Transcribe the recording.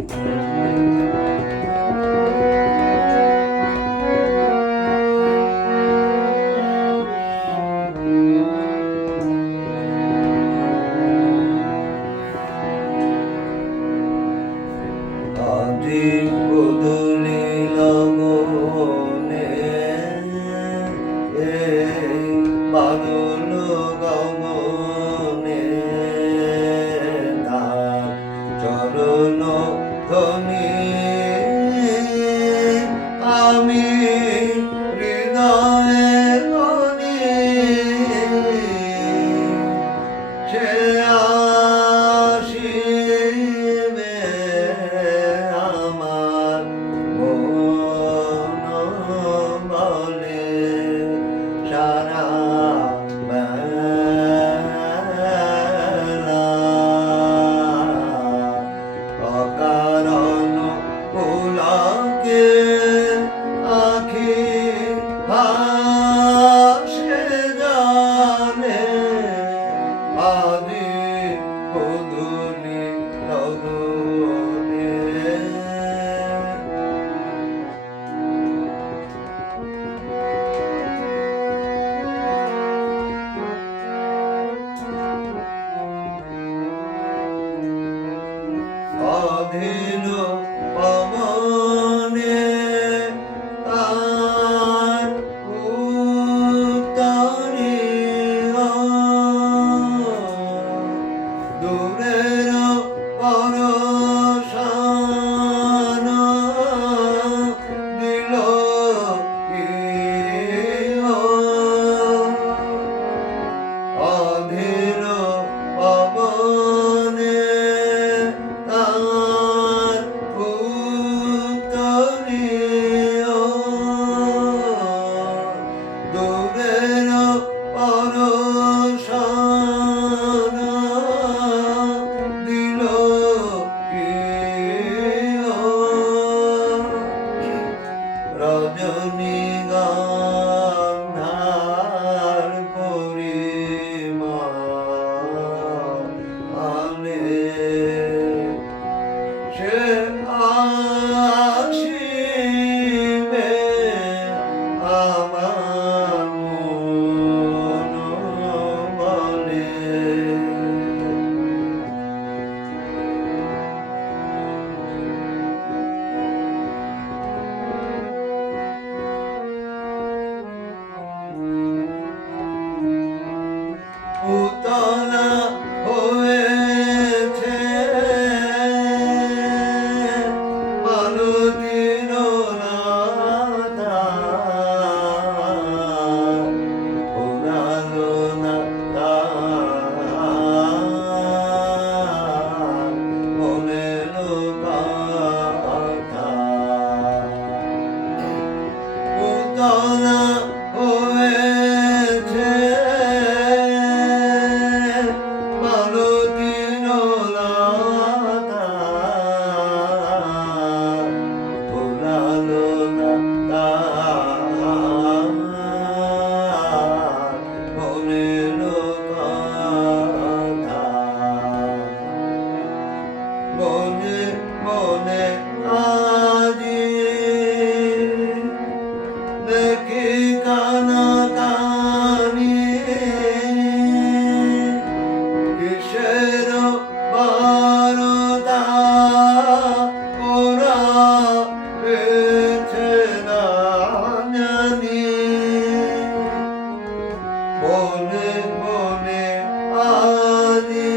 Yeah. Halilullah Mevlana বনে বনে আজি